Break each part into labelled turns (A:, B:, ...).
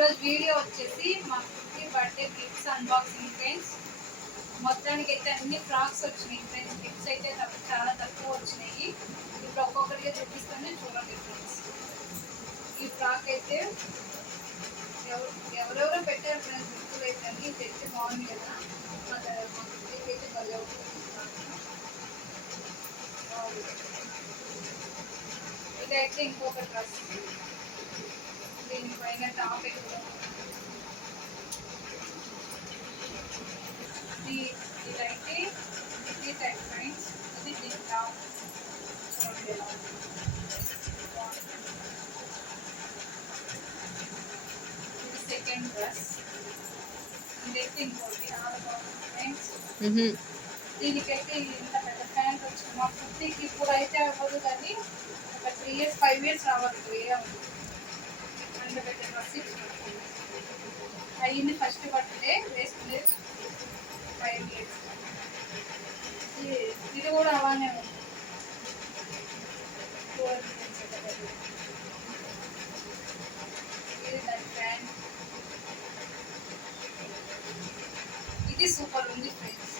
A: ఈరోజు వీడియో వచ్చేసి మా కుట్టి బర్త్డే గిఫ్ట్స్ అన్బాక్సింగ్ ఫ్రెండ్స్. మొత్తానికి అయితే అన్ని ఫ్రాక్స్ వచ్చినాయి ఫ్రెండ్స్. గిఫ్ట్స్ అయితే తక్కువ- చాలా తక్కువ వచ్చినాయి. ఇప్పుడు ఒక్కొక్కటిగా చూపిస్తాను చూడండి ఫ్రెండ్స్. ఈ ఫ్రాక్ అయితే ఎవరు ఎవరెవరో పెట్టారు ఫ్రెండ్స్ గుర్తులు అయితే అన్ని ఇది బాగుంది కదా. మా ద- మా కుట్టికి అయితే భలే అవుతుంది ఇదైతే ఇంకొక డ్రెస్. దీనిపైన టాప్ ఎక్కువ ఇది ఇదైతే ఇది టైప్ ఫ్రెండ్స్ ఇది దీని టాప్ చూడండి ఎలా ఉంది. బాగుంది. ఇది సెకండ్ డ్రెస్ ఇదైతే ఇంకోటి చాలా బాగుంది ఫ్రెండ్స్ దీనికైతే ఇంత పెద్ద ప్యాంట్ వచ్చింది మా కుర్తీకి ఇప్పుడు అయితే అవ్వదు కానీ ఒక త్రీ ఇయర్స్ ఫైవ్ ఇయర్స్ రావాలి వేరే ఉంది అయ్యింది ఫస్ట్ బర్త్డే వేసుకునే ఫైవ్ ఇయర్స్ ఇది కూడా అలానే ఉంది. ఇది సూపర్ ఉంది ఫ్రెండ్స్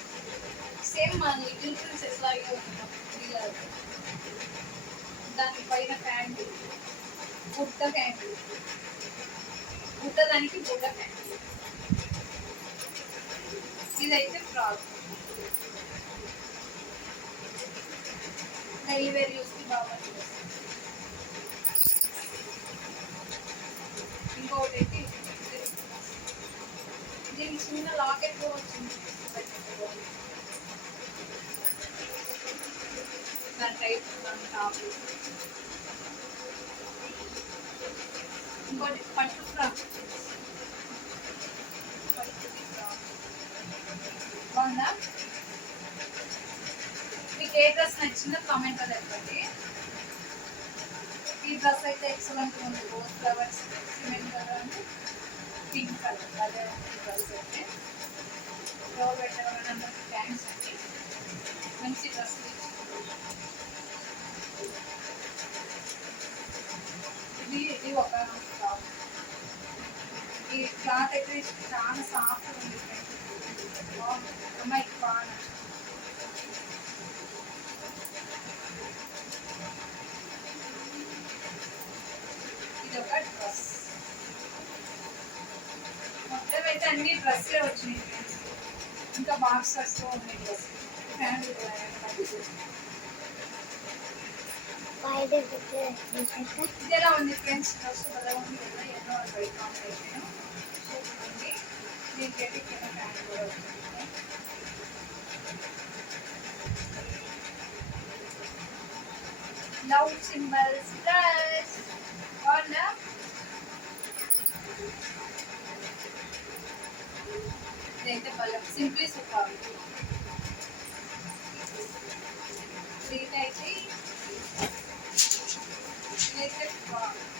A: సేమ్ మన లిటిల్ ప్రిన్సెస్ లాగే ఉంది దాని పైన ప్యాంట్ గుడ్డ ప్యాంట్ గుడ్డ దానికి గుడ్డ ప్యాంట్ ఇదైతే ఫ్రాక్ డైలీ వేర్ యూస్కి బాగా ఇంకొకటి అయితే ఇది. దీనికి చిన్న లాకెట్ కూడా వచ్చింది దాని టైప్ దాని టాప్ ఇంకోటి పట్టు ఫ్రాక్ పట్టు బాగుందా? మీకు ఏ డ్రెస్ నచ్చిందో కామెంట్లో చెప్పండి. ఈ డ్రెస్ అయితే ఎక్సలెంట్ ఉంది. Rose flowers cement colour and pink colour అదే డ్రెస్ అయితే. ఎవరు పెట్టారని థ్యాంక్స్ చాలా సాఫ్ట్ ఉంది బాగుంది అమ్మాయికి బాగా నచ్చింది. ఇది ఒక డ్రెస్ మొత్తం అయితే అన్ని డ్రెస్లే వచ్చినాయి friends. ఇంకా బాక్సెస్ ఉన్నాయి డ్రెస్ ఫ్యామిలీ ఇది ఎలా ఉంది ఫ్రెండ్స్ డ్రెస్ ఎలా ఉంది కదా ఎన్నో white combination love symbols plus or love देखते बल्ब सिंपली सुखावे ठीक है ठीक देखते सुखावे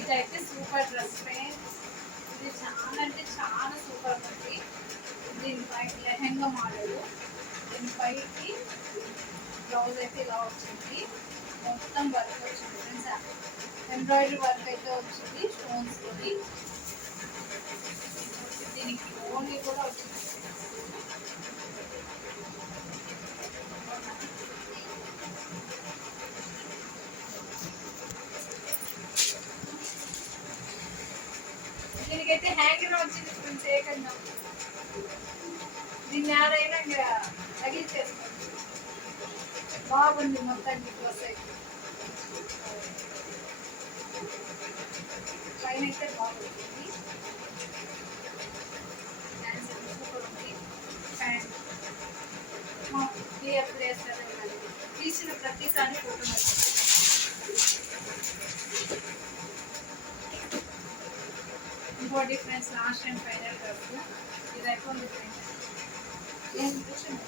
A: ఇదైతే సూపర్ డ్రెస్ ఇది చాలా అంటే చాలా సూపర్ ఉంది దీనిపై లెహెంగా మోడల్ దీనిపైకి బ్లౌజ్ అయితే ఇలా వచ్చింది. మొత్తం వర్క్ వచ్చింది ఫ్రెండ్స్. ఎంబ్రాయిడరీ వర్క్ అయితే వచ్చింది స్టోన్స్ తోని దీనికి ఓన్లీ కూడా వచ్చింది. అయితే హ్యాంగర్ వచ్చింది ఫ్రెండ్స్ చేయకుండా దీన్ని ఆడైనా ఇంకా తగిలిచేసుకోండి బాగుంది మొత్తానికి డ్రెస్ అయితే పైన అయితే బాగుంది. తీసిన ప్రతిసారి ఫోటో ఇంకోటి friends last and final dress ఇది అయిపోయింది ఫ్రెండ్స్ ఏం కూర్చోండి.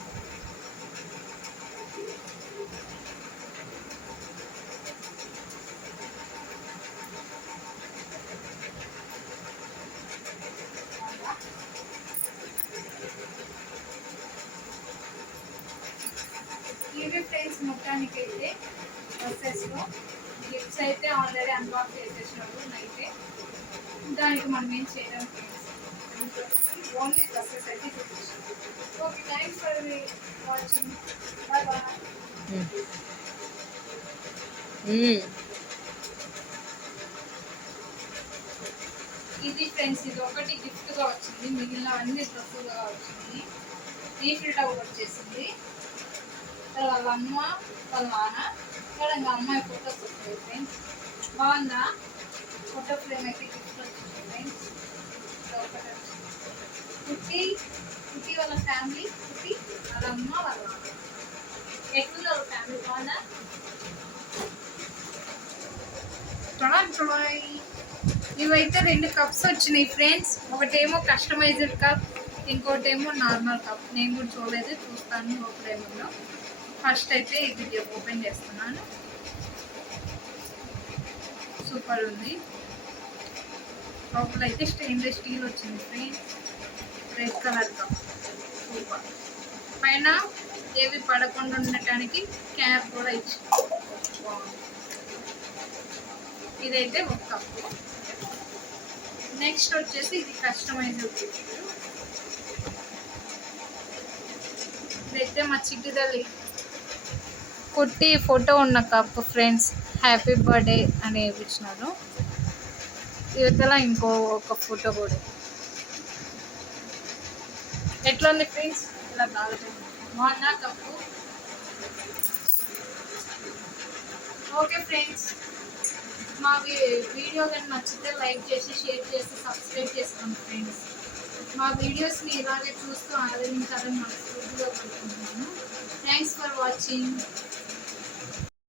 A: ఇవి ఫ్రెండ్స్ మొత్తానికి అయితే డ్రెస్సెస్లో గిఫ్ట్స్ అయితే ఆల్రెడీ అన్బాక్స్ చేసేసినారు నైతే దానికి మనం ఏం చేయడం ఓన్లీ డ్రెస్సెస్ అయితే చూపించాం okay thanks for watching bye bye ఇది ఫ్రెండ్స్ ఇది ఒకటి గిఫ్ట్గా వచ్చింది. మిగిలిన అన్ని డ్రెస్సులుగా వచ్చింది. రీఫిల్ టవర్ వచ్చేసింది. వాళ్ళ అమ్మ వాళ్ళ నాన్న ఇక్కడ ఇంకా అమ్మాయి ఫోటోస్ వస్తాయి ఫ్రెండ్స్ బాగుందా? ఫోటో ఫ్రేమ్ అయితే గిఫ్ట్ వచ్చింది ఫ్రెండ్స్ ఇక్కడ ఒకటి వచ్చింది. కుట్టి కుట్టి వాళ్ళ ఫ్యామిలీ కుట్టి వాళ్ళ అమ్మ వాళ్ళ నాన్న. ఫ్యామిలీ బాగున్నా ఇవైతే రెండు కప్స్ వచ్చినాయి ఫ్రెండ్స్ ఒకటేమో కస్టమైజ్డ్ కప్ ఇంకోటేమో నార్మల్ కప్ నేను కూడా చూడలేదు చూస్తాను ఒకటేమో. ఫస్ట్ అయితే ఇది ఓపెన్ చేస్తున్నాను. సూపర్ ఉంది. లోపల అయితే స్టెయిన్లెస్ స్టీల్ వచ్చింది ఫ్రెండ్స్ రెడ్ కలర్ కప్ పైన ఏవి పడకుండా ఉండటానికి క్యాప్ కూడా ఇచ్చి ఇదైతే ఒక కప్పు. నెక్స్ట్ వచ్చేసి ఇది కస్టమైజ్ ఇదైతే మా చిట్టి తల్లి కుట్టి ఫోటో ఉన్న కప్ ఫ్రెండ్స్. హ్యాపీ బర్త్డే అని వేయించినారు యువతల ఇంకో ఒక ఫోటో కూడా. ఎట్లా ఉంది ఫ్రెండ్స్ ఇలా బాగుంది బాగున్నా కప్పు? ఓకే ఫ్రెండ్స్ మా వీడియో కానీ నచ్చితే లైక్ చేసి షేర్ చేసి సబ్స్క్రైబ్ చేసుకోండి ఫ్రెండ్స్ మా వీడియోస్ని ఇలాగే చూస్తూ ఆదరించాలని మనస్ఫూర్తిగా కోరుకుంటున్నాను. Thanks for watching